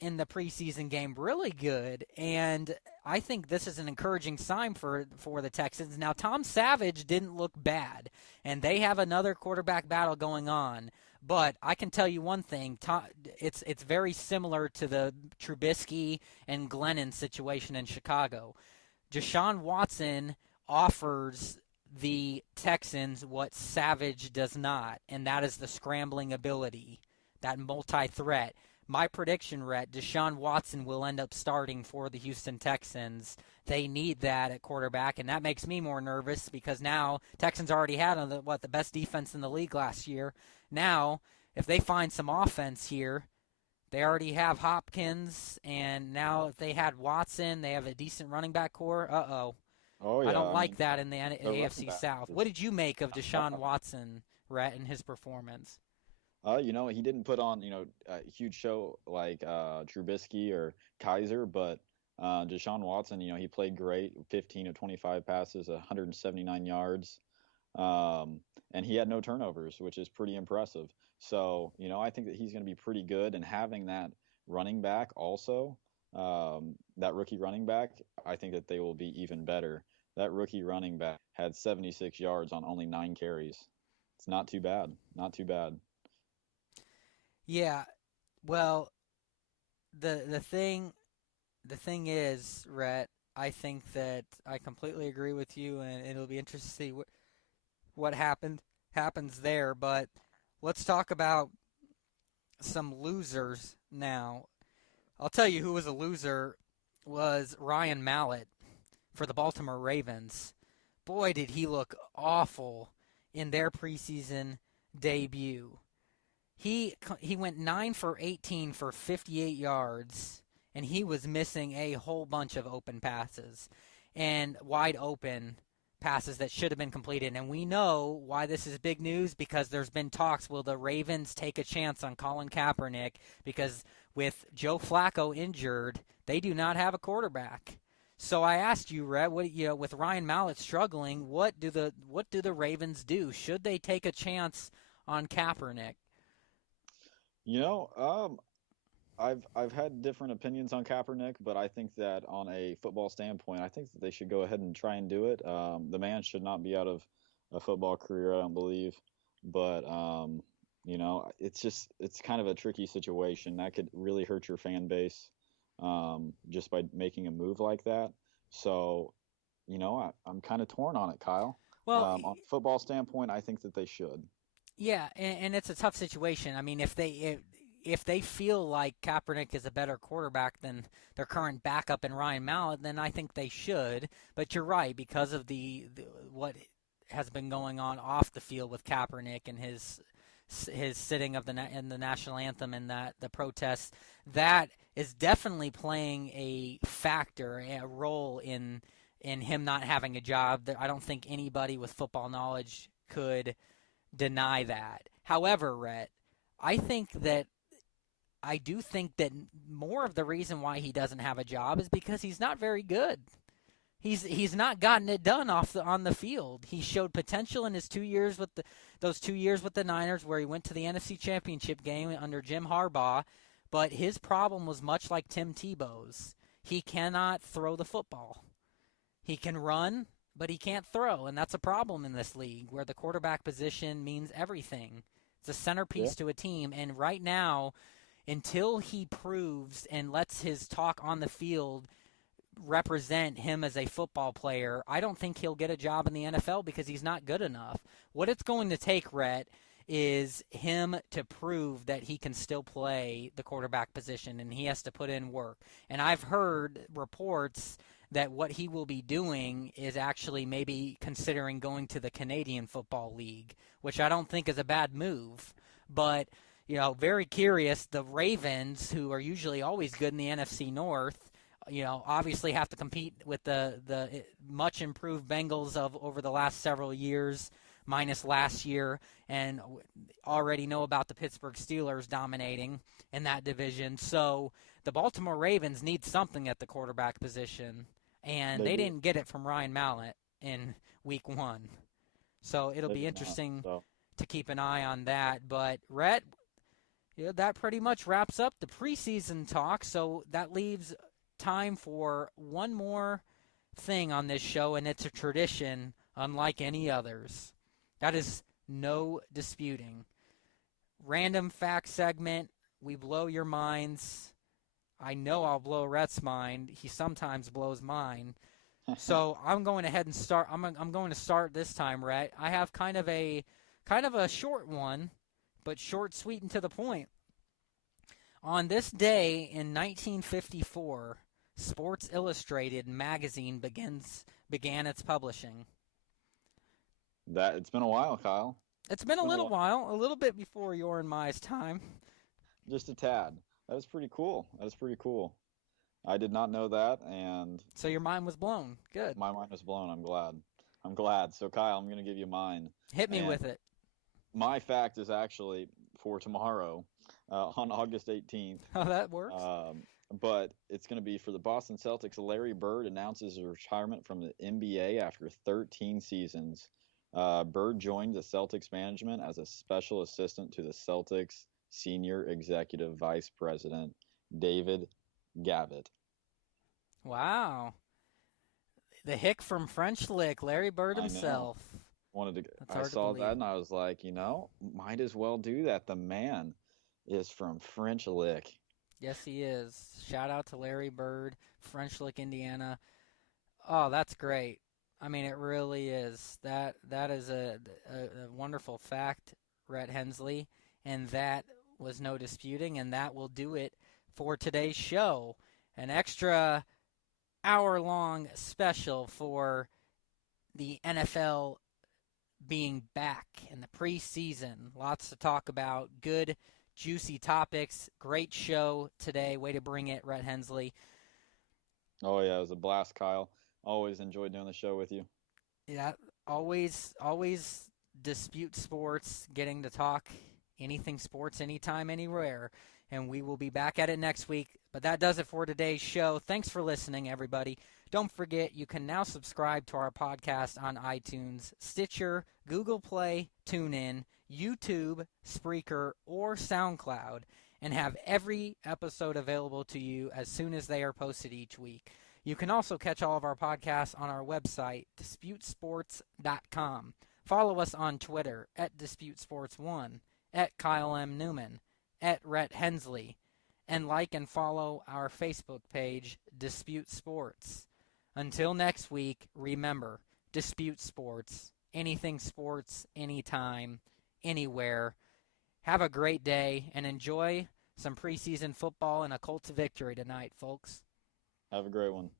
in the preseason game really good, and I think this is an encouraging sign for the Texans. Now, Tom Savage didn't look bad, and they have another quarterback battle going on. But I can tell you one thing: it's very similar to the Trubisky and Glennon situation in Chicago. Deshaun Watson offers the Texans what Savage does not, and that is the scrambling ability, that multi-threat. My prediction, Rhett, Deshaun Watson will end up starting for the Houston Texans. They need that at quarterback, and that makes me more nervous because now Texans already had the best defense in the league last year. Now, if they find some offense here, they already have Hopkins, and now if they had Watson, they have a decent running back core. Oh yeah, I don't like that in the AFC running South. What did you make of Deshaun Watson, Rhett, and his performance? He didn't put on, a huge show like Trubisky or Kaiser, but Deshaun Watson, he played great, 15 of 25 passes, 179 yards, and he had no turnovers, which is pretty impressive. So, I think that he's going to be pretty good, and having that running back also, that rookie running back, I think that they will be even better. That rookie running back had 76 yards on only 9 carries. It's not too bad. Not too bad. Yeah, well, the thing is, Rhett, I think that I completely agree with you, and it'll be interesting to see what happens there. But let's talk about some losers now. I'll tell you who was a loser was Ryan Mallett for the Baltimore Ravens. Boy, did he look awful in their preseason debut. He went 9 for 18 for 58 yards, and he was missing a whole bunch of open passes and wide open passes that should have been completed. And we know why this is big news, because there's been talks, will the Ravens take a chance on Colin Kaepernick? Because with Joe Flacco injured, they do not have a quarterback. So I asked you, Rhett, with Ryan Mallett struggling, what do the Ravens do? Should they take a chance on Kaepernick? I've had different opinions on Kaepernick, but I think that on a football standpoint, I think that they should go ahead and try and do it. The man should not be out of a football career, I don't believe. But it's kind of a tricky situation that could really hurt your fan base, just by making a move like that. So, I'm kind of torn on it, Kyle. Well, on a football standpoint, I think that they should. yeah, and it's a tough situation. I mean, if they feel like Kaepernick is a better quarterback than their current backup in Ryan Mallett, then I think they should. But you're right, because of the what has been going on off the field with Kaepernick and his sitting in the national anthem and the protests, that is definitely playing a factor, a role in him not having a job. I don't think anybody with football knowledge could deny that. However, Rhett, I do think that more of the reason why he doesn't have a job is because he's not very good. He's not gotten it done on the field. He showed potential in his 2 years with those 2 years with the Niners, where he went to the NFC Championship game under Jim Harbaugh, but his problem was much like Tim Tebow's. He cannot throw the football. He can run, but he can't throw, and that's a problem in this league where the quarterback position means everything. It's a centerpiece to a team, and right now, until he proves and lets his talk on the field represent him as a football player, I don't think he'll get a job in the NFL because he's not good enough. What it's going to take, Rhett, is him to prove that he can still play the quarterback position, and he has to put in work. And I've heard reports that what he will be doing is actually maybe considering going to the Canadian Football League, which I don't think is a bad move. But, very curious, the Ravens, who are usually always good in the NFC North, obviously have to compete with the much improved Bengals of over the last several years, minus last year, and already know about the Pittsburgh Steelers dominating in that division. So the Baltimore Ravens need something at the quarterback position, and they didn't get it from Ryan Mallett in week 1. So it'll be interesting to keep an eye on that. But, Rhett, Yeah, that pretty much wraps up the preseason talk, so that leaves time for one more thing on this show, and it's a tradition unlike any others. That is no disputing. Random fact segment. We blow your minds. I know I'll blow Rhett's mind. He sometimes blows mine. So I'm going ahead and start. I'm going to start this time, Rhett. I have kind of a short one, but short, sweet, and to the point. On this day in 1954, Sports Illustrated magazine began its publishing. It's been a while, Kyle. It's been a little while, a little bit before your and my time. Just a tad. That is pretty cool. I did not know that, and so your mind was blown. Good. My mind was blown. I'm glad. So, Kyle, I'm going to give you mine. Hit me with it. My fact is actually for tomorrow, on August 18th. Oh, that works. But it's going to be for the Boston Celtics. Larry Bird announces his retirement from the NBA after 13 seasons. Bird joined the Celtics management as a special assistant to the Celtics senior executive vice president, David Gavitt. Wow. The hick from French Lick, Larry Bird himself. I saw that and I was like, might as well do that. The man is from French Lick. Yes, he is. Shout out to Larry Bird, French Lick, Indiana. Oh, that's great. I mean, it really is. That is a wonderful fact, Rhett Hensley, and that was no disputing, and that will do it for today's show. An extra hour-long special for the NFL being back in the preseason. Lots to talk about. Good, juicy topics. Great show today. Way to bring it, Rhett Hensley. Oh, yeah, it was a blast, Kyle. Always enjoyed doing the show with you. Yeah, always dispute sports, getting to talk anything sports anytime, anywhere. And we will be back at it next week. But that does it for today's show. Thanks for listening, everybody. Don't forget, you can now subscribe to our podcast on iTunes, Stitcher, Google Play, TuneIn, YouTube, Spreaker, or SoundCloud, and have every episode available to you as soon as they are posted each week. You can also catch all of our podcasts on our website, DisputeSports.com. Follow us on Twitter, @DisputeSports1, @Kyle M. Neumann, @Rhett Hensley, and like and follow our Facebook page, Dispute Sports. Until next week, remember, Dispute Sports, anything sports, anytime, anywhere. Have a great day and enjoy some preseason football and a Colts victory tonight, folks. Have a great one.